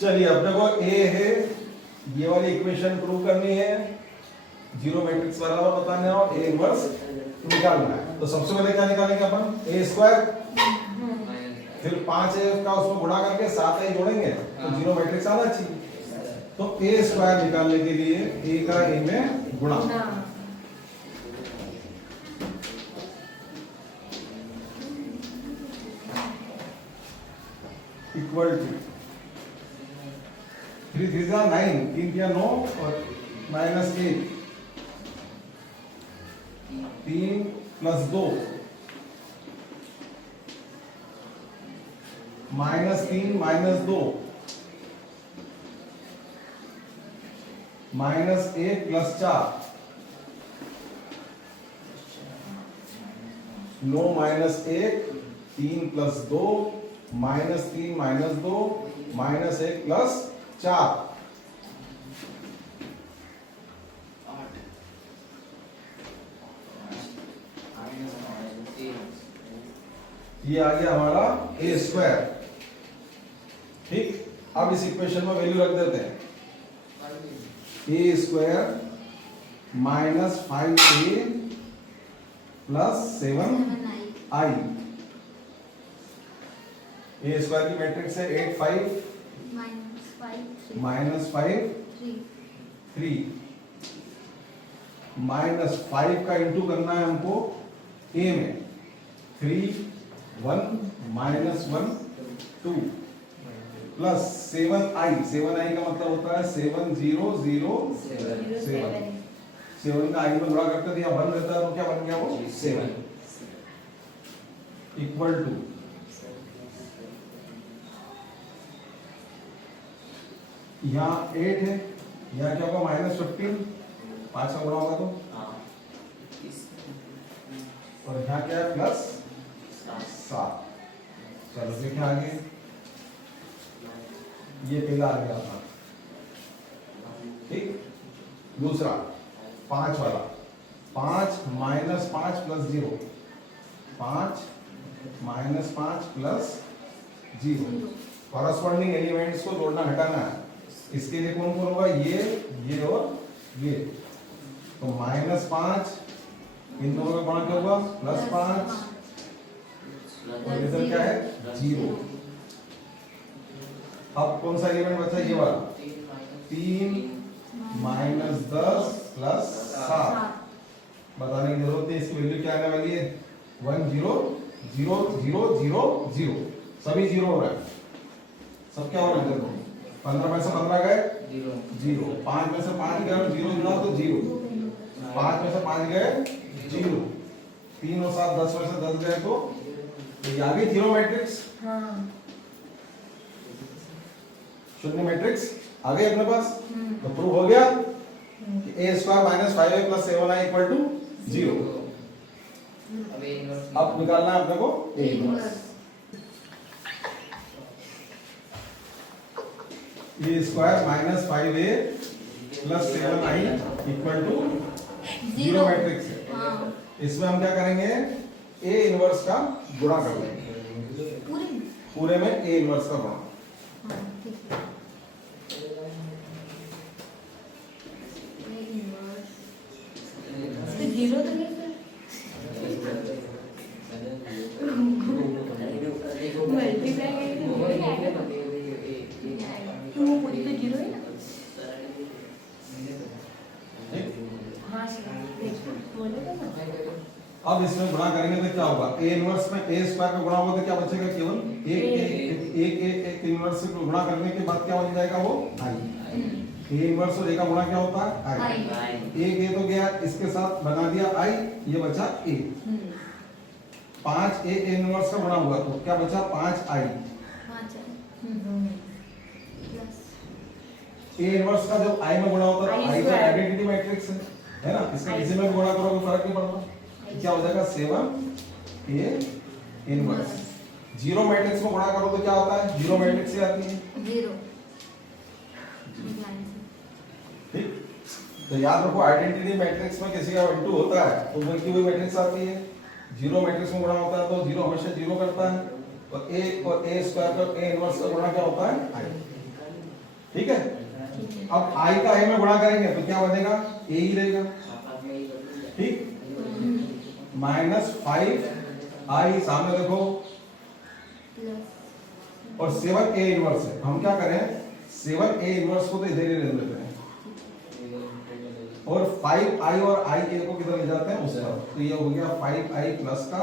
चलिए अब देखो ए है, ये वाली इक्वेशन प्रूव करनी है, जीरो मैट्रिक्स वाला बताना है और ए इनवर्स निकालना है। तो सबसे पहले क्या निकालेंगे अपन, ए स्क्वायर, फिर 5 का उसमें गुणा करके 7 जोड़ेंगे तो जीरो मैट्रिक्स आना चाहिए। तो ए स्क्वायर निकालने के लिए ए का ए में गुणा, इक्वल टू 3 3 जा 9, 3 किया 9 और minus 1, 3 plus 2 minus 3 minus 2 minus 1 plus 4, 9 minus 1, 3 plus 2 minus 3 minus 2 minus 1 plus 4, ये आ गया हमारा ए स्क्वायर। ठीक, अब इस इक्वेशन में वैल्यू रख देते हैं, A square minus 5a plus 7i। A square की मैट्रिक्स है 8 5 माइनस 5 3, माइनस 5 का इंटू करना है हमको ए में, 3 1 माइनस 1 2 प्लस 7i, 7i का मतलब होता है 7 0 0 7, 7 का i में गुणा करके दिया 1 रहता है तो क्या बन गया वो 7, इक्वल टू यहाँ 8 है, यहाँ क्या होगा माइनस 15, 5 का गुणा होगा तो, और यहाँ क्या है प्लस 7। चलो देखें आगे, ये पहला आ गया था। ठीक, दूसरा 5 वाला, 5 minus 5 plus 0, 5 minus 5 plus 0, corresponding elements को जोड़ना हटाना है। इसके लिए कौन कौन होगा, ये और ये, तो माइनस 5 इन दोनों का गुणा क्या होगा प्लस 5, और इधर क्या है 0। अब कौन सा एलिमेंट बचा, ये वाला 3 माइनस 10 प्लस 7, बताने की जरूरत है, इसकी वैल्यू क्या आने वाली है 1 0 0 0 0 0, सभी 0 हो रहा है, सब क्या हो रहा है, 15 में से 15 गए 0, 5 में से 5 गए 0 जुड़ा तो 0, 5 में से 5 गए 0, 3 और 7 10 में से 10 गए तो ये आ गई जीरो मैट्रिक्स। शून्य मैट्रिक्स आ गई अपने पास। तो प्रूव हो गया कि A square minus 5a plus 7i equal to 0। अब निकालना है अपने को A inverse. A square minus 5a plus 7i equal to 0 matrix है। इसमें हम क्या करेंगे, ए इनवर्स का गुणा कर लेंगे, पूरे में ए इनवर्स का गुणा। जीरो तो नहीं अब इसमें गुणा करेंगे तो क्या होगा, ए इनवर्स में ए स्क्वायर का गुणा होगा तो क्या बचेगा, केवल एक इनवर्स से गुणा करने के बाद क्या बन जाएगा वो आई। ए इनवर्स और ए का गुणा क्या होता है आई। एक ए तो गया, इसके साथ बना दिया आई, ये बचा ए। 5 ए इनवर्स का गुणा हुआ तो क्या बचा 5 आई। ए इनवर्स का जब आई में गुणा होता है आई का आइडेंटिटी मैट्रिक्स है ना, इसका किसी में गुणा करोगे फर्क नहीं पड़ता, क्या हो जाएगा 7 ए इनवर्स। जीरो मैट्रिक्स में गुणा करो तो क्या होता है, जीरो मैट्रिक्स से आती है जीरो। ठीक, तो याद रखो आइडेंटिटी मैट्रिक्स में किसी का इनटू होता है तो वही की वही मैट्रिक्स आती है। जीरो मैट्रिक्स में गुणा होता है तो जीरो हमेशा जीरो करता है, और ए स्क्वायर का ए इनवर्स का गुणा क्या होता है आई। ठीक है। ठीक है। अब i का a में गुणा करेंगे तो क्या बनेगा, a ही रहेगा, ठीक। -5i सामने देखो प्लस और 7a इनवर्स है। हम क्या करें, 7a इनवर्स को तो इधर ही रख देते हैं और 5i और i a को किधर ले जाते हैं, उस तरफ। तो ये हो गया 5i प्लस का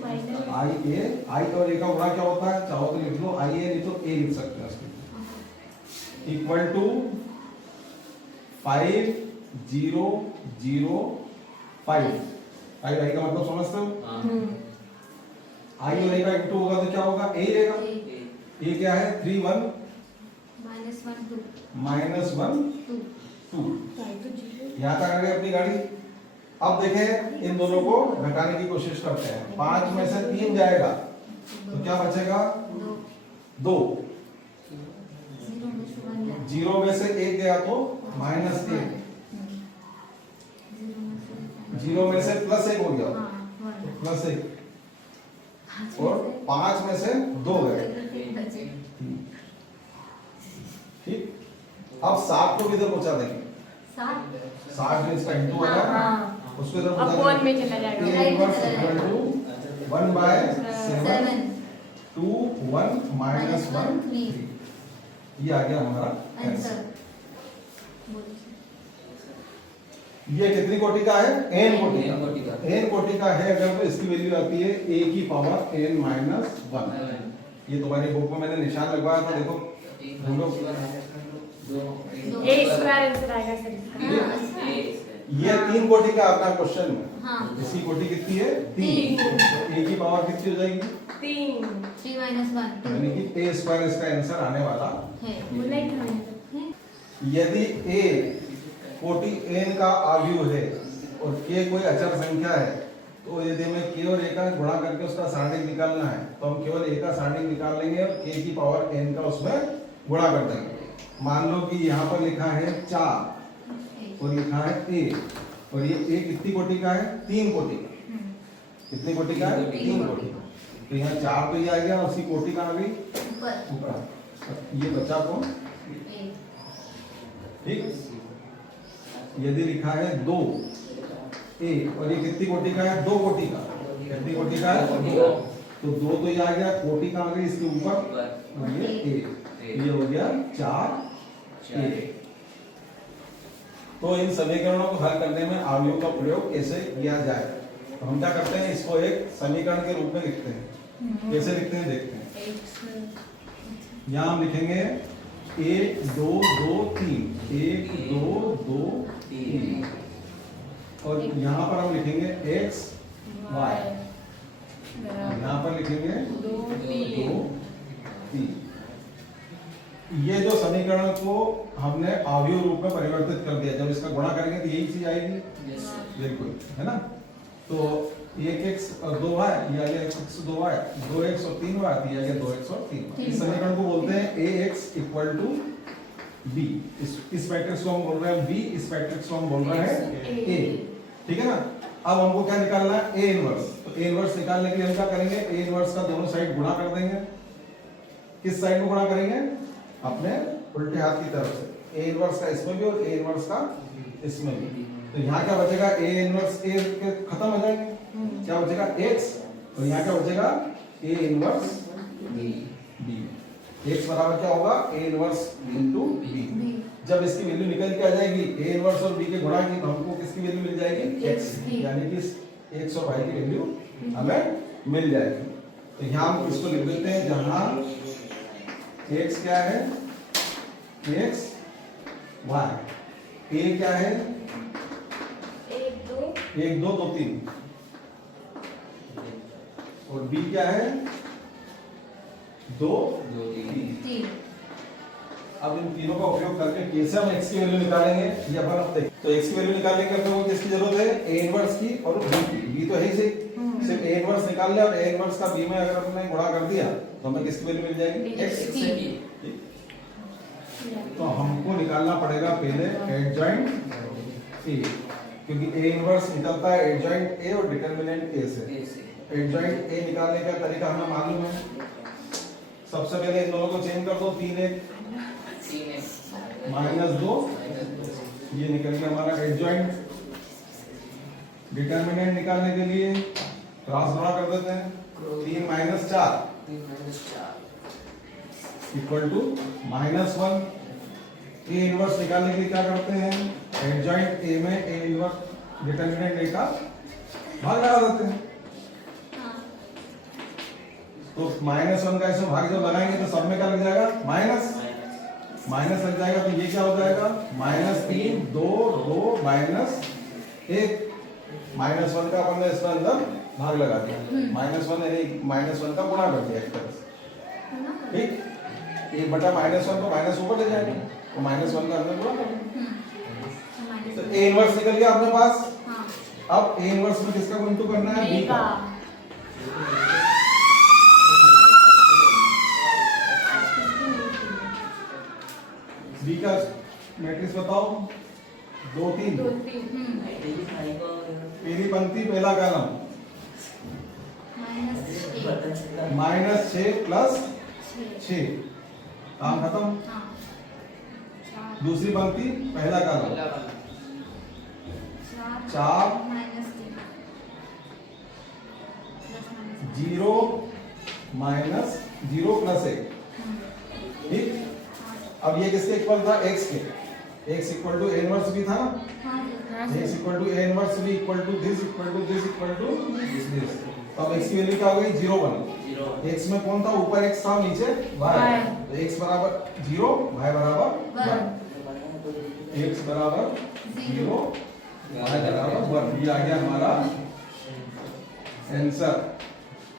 माइनस i a, i और a का गुणा क्या होता है, चाहो तो लिख लो i a, नहीं तो a लिख सकते हैं उसके इक्वल टू 5 0 0 5 i का मतलब समझते हो, i और a का इंटू होगा तो क्या होगा, a रहेगा। a क्या है 3 1 -1 2 -1 2। यहाँ तक आ गई अपनी गाड़ी। अब देखें इन दोनों को घटाने की कोशिश करते हैं। 5 में से 3 जाएगा तो क्या बचेगा, 2। 0 में से 1 गया तो -1, 0 में से +1 हो गया तो +1 और 5 में से 2 गए, ठीक। अब 7 को किधर पहुंचा देंगे, 7 जो इसका इंटू है उसको इधर पहुंचा देंगे, अपॉन में चला जाएगा। a inverse equal to 1/7 2 1 -1 3। ये आ गया हमारा आंसर। ये कितनी कोटि का है, n कोटि का। n कोटि का है अगर तो इसकी वैल्यू आती है a की पावर n - 1। ये तुम्हारी बुक में मैंने निशान लगवाया था, देखो बोलो। ए स्क्वायर आंसर आएगा सर इसका। ये 3 कोटि का अपना क्वेश्चन में। हाँ। इसकी कोटि कितनी है, 3। a की पावर कितनी हो जाएगी, 3 3 - 1 यानी कि a स्क्वायर इसका आंसर आने वाला है। बोला ही था मैंने तो। यदि a कोटि n का आव्यूह है और k कोई अचर संख्या है तो यदि हमें k और a का गुणा करके उसका सारणिक निकालना है तो हम केवल a का सारणिक निकाल लेंगे और k की पावर n का उसमें गुणा कर देंगे। मान लो कि यहाँ पर लिखा है 4 और लिखा है a और ये a कितनी कोटि का है, 3 कोटि का। कितनी कोटि का है, 3 कोटि का। तो यहाँ 4 तो ये आ गया, उसकी कोटि कहाँ गई, ऊपर। ये बचा कौन, ठीक। यदि लिखा है 2 a और ये कितनी कोटि का है, 2 कोटि का। कितनी कोटि का है, 2। तो 2 तो ये आ गया, कोटि कहाँ गई इसके ऊपर, और ये a, ये हो गया 4 a। तो इन समीकरणों को हल करने में आव्यूह का प्रयोग कैसे किया जाए, तो हम क्या करते हैं, इसको एक समीकरण के रूप में लिखते हैं। कैसे लिखते हैं देखते हैं। यहाँ हम लिखेंगे 1 2 2 3, 1 2 2 3 और यहाँ पर हम लिखेंगे x y, यहाँ पर लिखेंगे 2 3। ये जो समीकरण को हमने आव्यूह रूप में परिवर्तित कर दिया, जब इसका गुणा करेंगे तो यही चीज आएगी, बिल्कुल, है ना। तो 1x और 2y, ये आ गया 1x 2y, 2x और 3y, ये आ गया 2x और 3y। इस समीकरण को बोलते हैं ax = b। इस मैट्रिक्स को हम बोल रहे हैं b, इस मैट्रिक्स को हम बोल रहे हैं a, ठीक है ना। अब हमको क्या निकालना है, a इनवर्स। तो a इनवर्स निकालने के लिए हम क्या करेंगे, a इनवर्स का दोनों साइड गुणा कर देंगे। किस साइड में गुणा करेंगे, अपने उल्टे हाथ की तरफ से। a इनवर्स का इसमें भी और a इनवर्स का इसमें भी। तो यहाँ क्या बचेगा, a इनवर्स a के खत्म हो जाएंगे, क्या बचेगा x, और यहाँ क्या बचेगा a इनवर्स b। x बराबर क्या होगा, a इनवर्स इनटू b। जब इसकी वैल्यू निकल के आ जाएगी a इनवर्स और b के गुणा की, तो हमको किसकी वैल्यू मिल जाएगी, x, यानी कि x और y की वैल्यू हमें मिल जाएगी। तो यहाँ हम इसको लिख देते हैं, जहां x क्या है, x y, a क्या है 1 2 2 3 और b क्या है 2 3। अब इन तीनों का उपयोग करके कैसे हम x की वैल्यू निकालेंगे, ये अपन अब देखें। तो x की वैल्यू निकालने के लिए किसकी जरूरत है, a इनवर्स की और b की। b तो है ही सही, सिर्फ a इनवर्स निकाल लिया और a इनवर्स का b में अगर हमने गुणा कर दिया तो हमें किसकी वैल्यू मिल जाएगी, x की। तो हमको निकालना पड़ेगा पहले एडजॉइंट a, क्योंकि a इनवर्स निकलता है एडजॉइंट a और डिटरमिनेंट a से। एडजॉइंट a निकालने का तरीका हमें मालूम है। सबसे पहले इन दोनों को चेंज कर दो, 3 1 -2 ये निकल गया हमारा एडजॉइंट। डिटर्मिनेंट निकालने के लिए क्रॉस ड्रॉ कर देते हैं। 3 - 4 इक्वल टू -1। ए इनवर्स निकालने के लिए क्या करते हैं, एडजॉइंट ए में ए इनवर्स डिटर्मिनेंट ए का भाग लगा देते हैं। तो -1 का इसमें भाग जब लगाएंगे तो सब में क्या लग जाएगा, माइनस लग जाएगा। तो ये क्या हो जाएगा, -3 2 2 -1 -1 का अपन ने इसमें अंदर भाग लगा दिया। -1 यानी -1 का गुणा कर दिया एक तरह से, ठीक। 1/-1 को माइनस ऊपर ले जाएंगे तो -1 का अंदर गुणा कर देंगे। तो ए इनवर्स निकल गया अपने पास। अब ए इनवर्स में किसका गुणित करना है, बी का। बी का मैट्रिक्स बताओ, 2 3 पहली पंक्ति पहला कॉलम -6 + 6 काम खत्म। दूसरी पंक्ति पहला कॉलम 4 0 -0 + 1, ठीक। अब ये किसके इक्वल था, x के। x equal to a inverse भी था ना, x equal to a inverse भी equal to this equal to this equal to this. तो अब x की वैल्यू क्या हो गई, 0 1। x में कौन था, ऊपर x था नीचे y। तो x बराबर 0 y बराबर 1। x बराबर 0 y बराबर 1। ये आ गया हमारा आंसर।